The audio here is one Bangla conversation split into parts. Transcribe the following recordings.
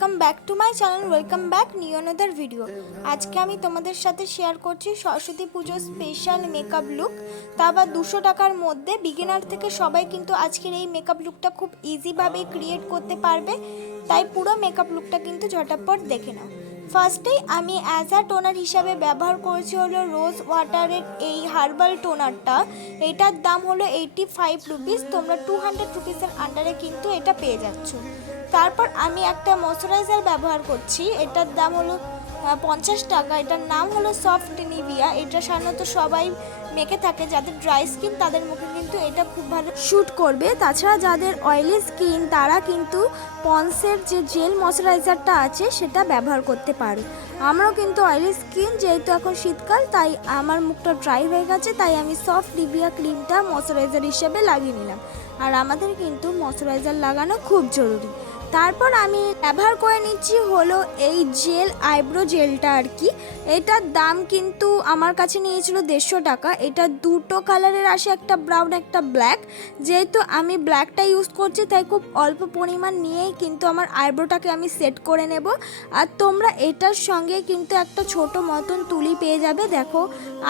Welcome back to my channel welcome back new another video আজকে আমি তোমাদের সাথে শেয়ার করছি সরস্বতী পুজো স্পেশাল মেকআপ লুক তা আবার দুশো টাকার মধ্যে বিগিনার থেকে সবাই কিন্তু আজকের এই মেকআপ লুকটা খুব ইজিভাবে ক্রিয়েট করতে পারবে। তাই পুরো মেকআপ লুকটা কিন্তু ঝটাপট দেখে নাও। ফার্স্টেই আমি অ্যাজ আ টোনার হিসাবে ব্যবহার করেছি হলো রোজ ওয়াটারের এই হার্বাল টোনারটা এটার দাম হলো এইটি ফাইভ রুপিস তোমরা টু হান্ড্রেড রুপিসের আন্ডারে কিন্তু এটা পেয়ে যাচ্ছ। তারপর আমি একটা ময়শ্চারাইজার ব্যবহার করছি, এটার দাম হলো পঞ্চাশ টাকা। এটার নাম হলো সফট নিভিয়া এটা সাধারণত সবাই মেখে থাকে। যাদের ড্রাই স্কিন তাদের মুখে কিন্তু এটা খুব ভালো শ্যুট করবে। তাছাড়া যাদের অয়েলি স্কিন তারা কিন্তু পন্সের যে জেল ময়শ্চারাইজারটা আছে, সেটা ব্যবহার করতে পারে। আমারও কিন্তু অয়েলি স্কিন যেহেতু এখন শীতকাল, তাই আমার মুখটা ড্রাই হয়ে গেছে, তাই আমি সফট নিভিয়া ক্রিমটা ময়শ্চারাইজার হিসেবে লাগিয়ে নিলাম। আর আমাদের কিন্তু ময়শ্চারাইজার লাগানো খুব জরুরি। তারপর আমি ব্যবহার করে নিচ্ছি হলো এই জেল আইব্রো জেলটা আর কি। এটার দাম কিন্তু আমার কাছে নিয়েছিল দেড়শো টাকা। এটা দুটো কালারের আসে, একটা ব্রাউন একটা ব্ল্যাক যেহেতু আমি ব্ল্যাকটা ইউজ করছি, তাই খুব অল্প পরিমাণ নিয়েই কিন্তু আমার আইব্রোটাকে আমি সেট করে নেব। আর তোমরা এটার সঙ্গে কিন্তু একটা ছোট মতন তুলি পেয়ে যাবে। দেখো,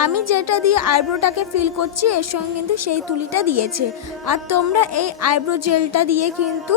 আমি যেটা দিয়ে আইব্রোটাকে ফিল করছি, এর সঙ্গে কিন্তু সেই তুলিটা দিয়েছে। আর তোমরা এই আইব্রো জেলটা দিয়ে কিন্তু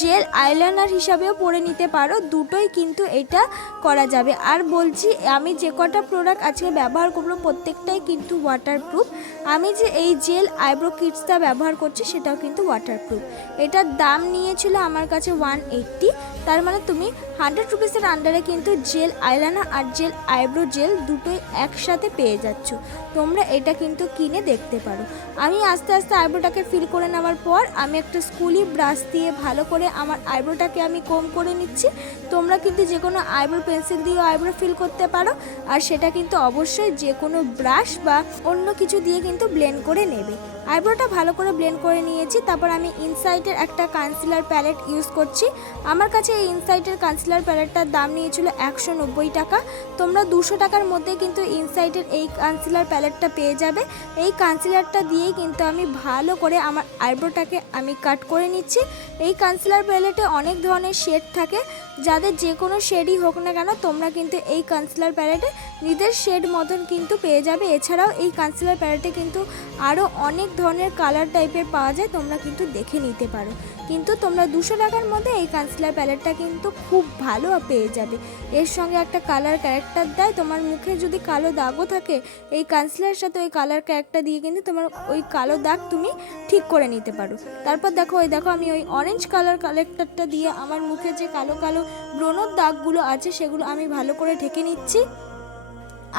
জেল আইলাইনার হিসাবেও পরে নিতে পারো। দুটোই কিন্তু এটা করা যাবে। আর বলছি, আমি যে কটা প্রোডাক্ট আজকে ব্যবহার করব প্রত্যেকটাই কিন্তু ওয়াটারপ্রুফ আমি যে এই জেল আইব্রো কিটসটা ব্যবহার করছি, সেটাও কিন্তু ওয়াটারপ্রুফ এটার দাম নিয়েছিল আমার কাছে ওয়ান এইট্টি তার মানে তুমি হান্ড্রেড রুপিসের আন্ডারে কিন্তু জেল আইলাইনার আর জেল আইব্রো জেল দুটোই একসাথে পেয়ে যাচ্ছ। তোমরা এটা কিন্তু কিনে দেখতে পারো। আমি আস্তে আস্তে আইব্রোটাকে ফিল করে নেওয়ার পর আমি একটা স্কুলি ব্রাশ দিয়ে ভালো করে আমার আইব্রোটাকে আমি কম করে নিচ্ছি। তোমরা কিন্তু যে কোনো আইব্রো পেন্সিল দিয়ে আইব্রো ফিল করতে পারো আর সেটা কিন্তু অবশ্যই যে কোনো ব্রাশ বা অন্য কিছু দিয়ে কিন্তু ব্লেন্ড করে নেবে। আইব্রোটা ভালো করে ব্লেন্ড করে নিয়েছি, তারপর আমি ইনসাইটের একটা কনসিলার প্যালেট ইউজ করছি। আমার কাছে এই ইনসাইটের কনসিলার প্যালেটটার দাম নিয়েছিল একশো নব্বই টাকা। তোমরা দুশো টাকার মধ্যে কিন্তু ইনসাইটের এই কনসিলার প্যালেটটা পেয়ে যাবে। এই কনসিলারটা দিয়েই কিন্তু আমি ভালো করে আমার আইব্রোটাকে আমি কাট করে নিচ্ছি। এই কনসিলার প্যালেটে অনেক ধরনের শেড থাকে। যাদের যে কোনো শেডই হোক না কেন, তোমরা কিন্তু এই কনসিলার প্যালেটে নিজের শেড মতন কিন্তু পেয়ে যাবে। এছাড়াও এই কনসিলার প্যালেটে কিন্তু আরও অনেক ধরনের কালার টাইপের পাওয়া যায়, তোমরা কিন্তু দেখে নিতে পারো। কিন্তু তোমরা দুশো টাকার মধ্যে এই কনসিলার প্যালেটটা কিন্তু খুব ভালো পেয়ে যাবে। এর সঙ্গে একটা কালার ক্যারেক্টার দেয়, তোমার মুখে যদি কালো দাগও থাকে, এই কনসিলারের সাথে ওই কালার ক্যারেক্টার দিয়ে কিন্তু তোমার ওই কালো দাগ তুমি ঠিক করে নিতে পারো। তারপর দেখো, ওই দেখো, আমি ওই অরেঞ্জ কালার কালেক্টারটা দিয়ে আমার মুখে যে কালো কালো ব্রণর দাগগুলো আছে সেগুলো আমি ভালো করে ঢেকে নিচ্ছি।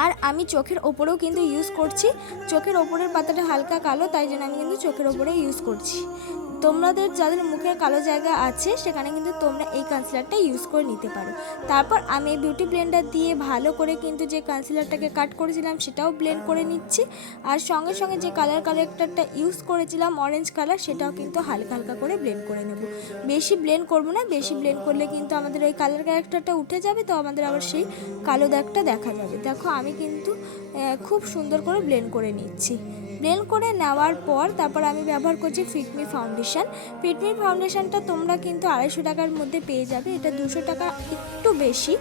আর আমি চোখের ওপরেও কিন্তু ইউজ করছি। চোখের ওপরের পাতাটা হালকা কালো, তাই জন্য আমি কিন্তু চোখের ওপরে ইউজ করছি। তোমাদের যাদের মুখের কালো জায়গা আছে, সেখানে কিন্তু তোমরা এই কনসিলারটা ইউজ করে নিতে পারো। তারপর আমি এই বিউটি ব্লেন্ডার দিয়ে ভালো করে কিন্তু যে কনসিলারটাকে কাট করেছিলাম, সেটাও ব্লেন্ড করে নিচ্ছি। আর সঙ্গে সঙ্গে যে কালার কালেক্টারটা ইউজ করেছিলাম অরেঞ্জ কালার সেটাও কিন্তু হালকা হালকা করে ব্লেন্ড করে নেব। বেশি ব্লেন্ড করব না, বেশি ব্লেন্ড করলে কিন্তু আমাদের ওই কালার ক্যারেক্টারটা উঠে যাবে, তো আমাদের আবার সেই কালো দাগটা দেখা যাবে। দেখো, আমি কিন্তু খুব সুন্দর করে ব্লেন্ড করে নিচ্ছি। ব্লেন্ড করে নেওয়ার পর তারপর আমি ব্যবহার করছি ফিটমি ফাউন্ডেশন ফিটমি ফাউন্ডেশনটা তোমরা কিন্তু আড়াইশো টাকার মধ্যে পেয়ে যাবে। এটা দুশো টাকা একটু বেশি।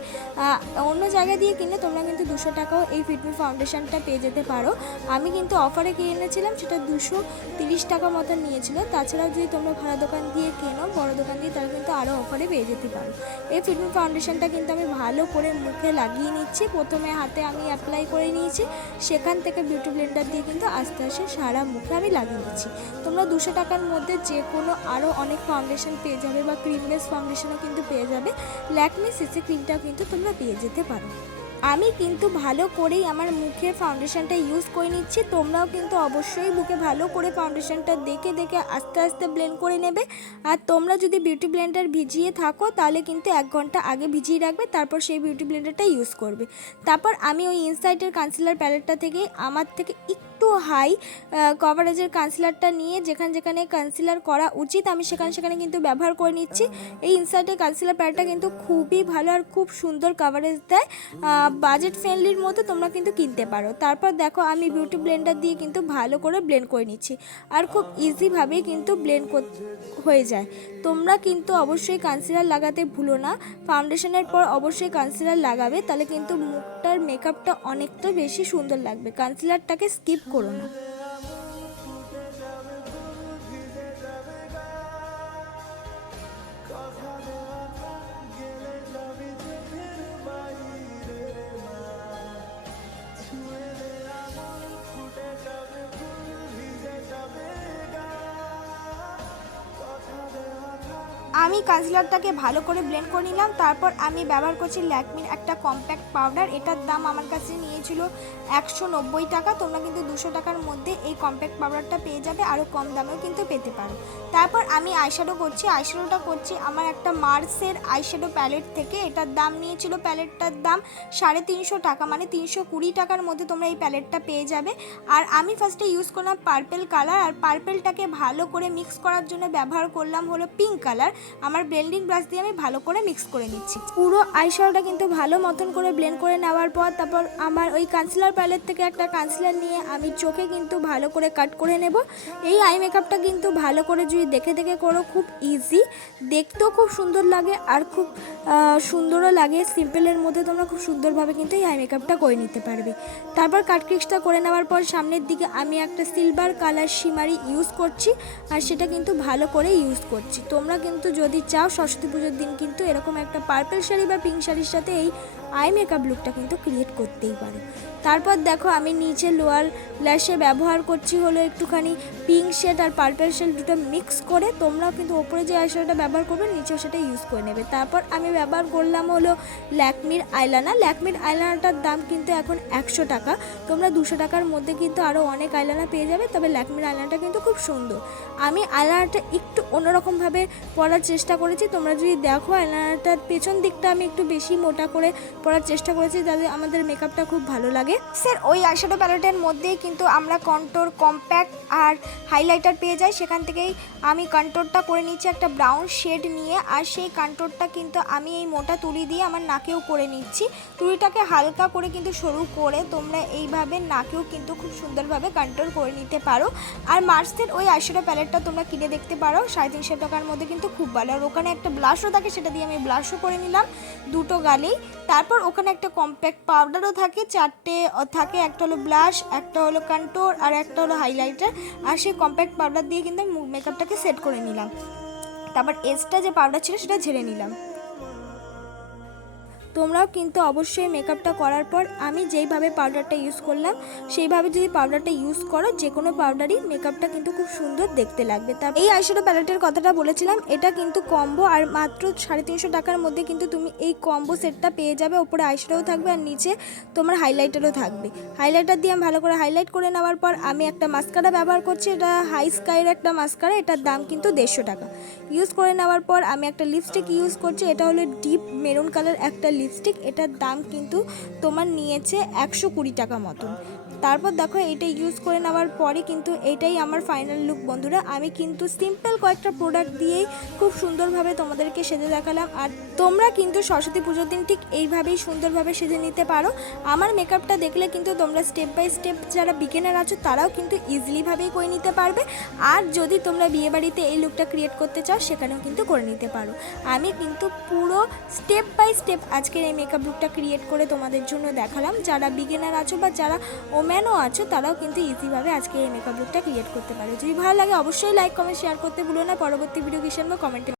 অন্য জায়গা দিয়ে কিনলে তোমরা কিন্তু দুশো টাকাও এই ফিটমি ফাউন্ডেশনটা পেয়ে যেতে পারো। আমি কিন্তু অফারে কিনেছিলাম সেটা দুশো তিরিশ টাকা মতন নিয়েছিল। তাছাড়াও যদি তোমরা ভাড়া দোকান দিয়ে কেনো, বড় দোকান দিয়ে, তারা কিন্তু আরও অফারে পেয়ে যেতে পারো। এই ফিটমি ফাউন্ডেশনটা কিন্তু আমি ভালো করে মুখে লাগিয়ে নিচ্ছি। প্রথমে হাতে আমি অ্যাপ্লাই করে নিয়েছি। সেখান থেকে বিউটি ব্লেন্ডার দিয়ে কিন্তু আস্তে আস্তে সারা মুখে আমি লাগিয়ে নিচ্ছি তোমরা দুশো টাকার মধ্যে যে কোনো আরও অনেক ফাউন্ডেশন পেয়ে যাবে বা ক্রিমলেস ফাউন্ডেশনও কিন্তু পেয়ে যাবে। ল্যাকমি সিসি ক্রিমটাও কিন্তু তোমরা পেয়ে যেতে পারো। আমি কিন্তু ভালো করেই আমার মুখের ফাউন্ডেশনটা ইউজ করে নিচ্ছি। তোমরাও কিন্তু অবশ্যই মুখে ভালো করে ফাউন্ডেশনটা দেখে দেখে আস্তে আস্তে ব্লেন্ড করে নেবে। আর তোমরা যদি বিউটি ব্লেন্ডার ভিজিয়ে থাকো, তাহলে কিন্তু এক ঘণ্টা আগে ভিজিয়ে রাখবে, তারপর সেই বিউটি ব্লেন্ডারটা ইউজ করবে। তারপর আমি ওই ইনসাইটের কনসিলার প্যালেটটা থেকে, আমার থেকে একটু হাই কভারেজের কনসিলারটা নিয়ে যেখানে যেখানে কনসিলার করা উচিত, আমি সেখানে সেখানে কিন্তু ব্যবহার করে নিচ্ছি। এই ইনসার্টের কনসিলার প্যাডটা কিন্তু খুবই ভালো আর খুব সুন্দর কভারেজ দেয়। বাজেট ফ্রেন্ডলির মতো তোমরা কিন্তু কিনতে পারো। তারপর দেখো, আমি বিউটি ব্লেন্ডার দিয়ে কিন্তু ভালো করে ব্লেন্ড করে নিচ্ছি। আর খুব ইজিভাবেই কিন্তু ব্লেন্ড হয়ে যায়। তোমরা কিন্তু অবশ্যই কনসিলার লাগাতে ভুলো না। ফাউন্ডেশনের পর অবশ্যই কনসিলার লাগাবে, তাহলে কিন্তু মুখটার মেকআপটা অনেকটা বেশি সুন্দর লাগবে। কনসিলারটাকে স্কিপ করো না আমি কনসিলারটাকে ভালো করে ব্লেন্ড করে নিলাম, তারপর আমি ব্যবহার করছি ল্যাকমির একটা কম্প্যাক্ট পাউডার এটার দাম আমার কাছে নিয়েছিল একশো নব্বই টাকা, তোমরা কিন্তু দুশো টাকার মধ্যে এই কম্প্যাক্ট পাউডারটা পেয়ে যাবে আরও কম দামেও কিন্তু পেতে পারো। তারপর আমি আইশ্যাডো করছি আইশ্যাডোটা করছি আমার একটা মার্সের আইশ্যাডো প্যালেট থেকে, এটার দাম নিয়েছিল প্যালেটটার দাম সাড়ে তিনশো টাকা মানে তিনশো কুড়ি টাকার মধ্যে তোমরা এই প্যালেটটা পেয়ে যাবে। আর আমি ফার্স্টে ইউজ করলাম পার্পেল কালার আর পার্পেলটাকে ভালো করে মিক্স করার জন্য ব্যবহার করলাম হলো পিঙ্ক কালার আমার ব্লেন্ডিং ব্রাশ দিয়ে আমি ভালো করে মিক্স করে নিচ্ছি। পুরো আইশ্যাডোটা কিন্তু ভালো মতন করে ব্লেন্ড করে নেওয়ার পর তারপর আমার ওই কানসিলার প্যালেট থেকে একটা কানসিলার নিয়ে আমি চোখে কিন্তু ভালো করে কাট করে নেব। এই আই মেকআপটা কিন্তু ভালো করে যদি দেখে দেখে করো, খুব ইজি দেখতেও খুব সুন্দর লাগে আর খুব সুন্দরও লাগে। সিম্পলের মধ্যে তোমরা খুব সুন্দরভাবে কিন্তু এই আই মেকআপটা করে নিতে পারবে। তারপর কাটক্রিক্সটা করে নেওয়ার পর সামনের দিকে আমি একটা সিলভার কালার শিমারি ইউজ করছি আর সেটা কিন্তু ভালো করে ইউজ করছি। তোমরা কিন্তু যদি চাও সরস্বতী পুজোর দিন কিন্তু এরকম একটা পার্পেল শাড়ি বা পিঙ্ক শাড়ির সাথে এই আই মেকআপ লুকটা কিন্তু ক্রিয়েট করতেই পারো। তারপর দেখো আমি নিচে লোয়ার ল্যাশে ব্যবহার করছি হলো একটুখানি পিঙ্ক শেড আর পার্পল শেড দুটো মিক্স করে, তোমরাও কিন্তু ওপরে যে আইশ্যাডোটা ব্যবহার করবে, নিচেও সেটা ইউজ করে নেবে। তারপর আমি ব্যবহার করলাম হলো ল্যাকমির আইলানা ল্যাকমির আইলানাটার দাম কিন্তু এখন একশো টাকা। তোমরা দুশো টাকার মধ্যে কিন্তু আরও অনেক আইলানা পেয়ে যাবে, তবে ল্যাকমির আইলানাটা কিন্তু খুব সুন্দর। আমি আইলানাটা একটু অন্যরকমভাবে পরার চেষ্টা করেছি। তোমরা যদি দেখো আইলানাটার পেছন দিকটা আমি একটু বেশি মোটা করে পরার চেষ্টা করেছি যাতে আমাদের মেকআপটা খুব ভালো লাগে। স্যার, ওই আইশ্যাডো প্যালেটের মধ্যেই কিন্তু আমরা কন্ট্রোর কম্প্যাক্ট আর হাইলাইটার পেয়ে যাই। সেখান থেকেই আমি কন্ট্রোরটা করে নিচ্ছি একটা ব্রাউন শেড নিয়ে আর সেই কন্ট্রোরটা কিন্তু আমি এই মোটা তুলি দিয়ে আমার নাকেও করে নিচ্ছি। তুলিটাকে হালকা করে কিন্তু সরু করে তোমরা এইভাবে নাকেও কিন্তু খুব সুন্দরভাবে কন্ট্রোল করে নিতে পারো। আর মার্সের ওই আইশ্যাডো প্যালেটটা তোমরা কিনে দেখতে পারো। সাড়ে তিনশো টাকার মধ্যে কিন্তু খুব ভালো। আর ওখানে একটা ব্লাশও থাকে, সেটা দিয়ে আমি ব্লাশও করে নিলাম দুটো গালেই। তারপর ওখানে একটা কম্প্যাক্ট পাউডারও থাকে, চারটে থাকে, একটা হলো ব্লাশ একটা হলো কান্টোর আর একটা হলো হাইলাইটার আর সেই কম্প্যাক্ট পাউডার দিয়ে কিন্তু আমি মেকআপটাকে সেট করে নিলাম। তারপর এজটা যে পাউডার ছিল সেটা ঝেড়ে নিলাম। তোমরাও কিন্তু অবশ্যই মেকআপটা করার পর আমি যেইভাবে পাউডারটা ইউজ করলাম, সেইভাবে যদি পাউডারটা ইউজ করো যে কোনো পাউডারই মেকআপটা কিন্তু খুব সুন্দর দেখতে লাগবে। তার এই আইশ্যাডো প্যালেটের কথাটা বলেছিলাম, এটা কিন্তু কম্বো আর মাত্র সাড়ে তিনশো টাকার মধ্যে কিন্তু তুমি এই কম্বো সেটটা পেয়ে যাবে। ওপরে আইশ্যাডোও থাকবে আর নিচে তোমার হাইলাইটারও থাকবে। হাইলাইটার দিয়ে আমি ভালো করে হাইলাইট করে নেওয়ার পর আমি একটা মাস্কারা ব্যবহার করছি, এটা হাই স্কাইয়ের একটা মাস্কারা এটার দাম কিন্তু দেড়শো টাকা। ইউজ করে নেওয়ার পর আমি একটা লিপস্টিক ইউজ করছি, এটা হলো ডিপ মেরুন কালার একটা লিপস্টিক এটার দাম কিন্তু তোমার নিয়েছে একশো কুড়ি টাকা মতন। তারপর দেখো এটা ইউজ করে নেওয়ার পরে কিন্তু এটাই আমার ফাইনাল লুক বন্ধুরা। আমি কিন্তু সিম্পল কয়েকটা প্রোডাক্ট দিয়েই খুব সুন্দরভাবে তোমাদেরকে সেজে দেখালাম। আর তোমরা কিন্তু সরস্বতী পুজোর দিন ঠিক এইভাবেই সুন্দরভাবে সেজে নিতে পারো। আমার মেকআপটা দেখলে কিন্তু তোমরা স্টেপ বাই স্টেপ যারা বিগিনার আছো, তারাও কিন্তু ইজিলিভাবেই করে নিতে পারবে। আর যদি তোমরা বিয়েবাড়িতে এই লুকটা ক্রিয়েট করতে চাও, সেখানেও কিন্তু করে নিতে পারো। আমি কিন্তু পুরো স্টেপ বাই স্টেপ আজকের এই মেকআপ লুকটা ক্রিয়েট করে তোমাদের জন্য দেখালাম। যারা বিগিনার আছো বা যারা ওম্যানও আছো, তারাও কিন্তু ইজিভাবে আজকে এই মেকআপ লুকটা ক্রিয়েট করতে পারো যদি ভালো লাগে অবশ্যই লাইক কমেন্ট শেয়ার করতে ভুলো না। পরবর্তী ভিডিও কিসের কমেন্টে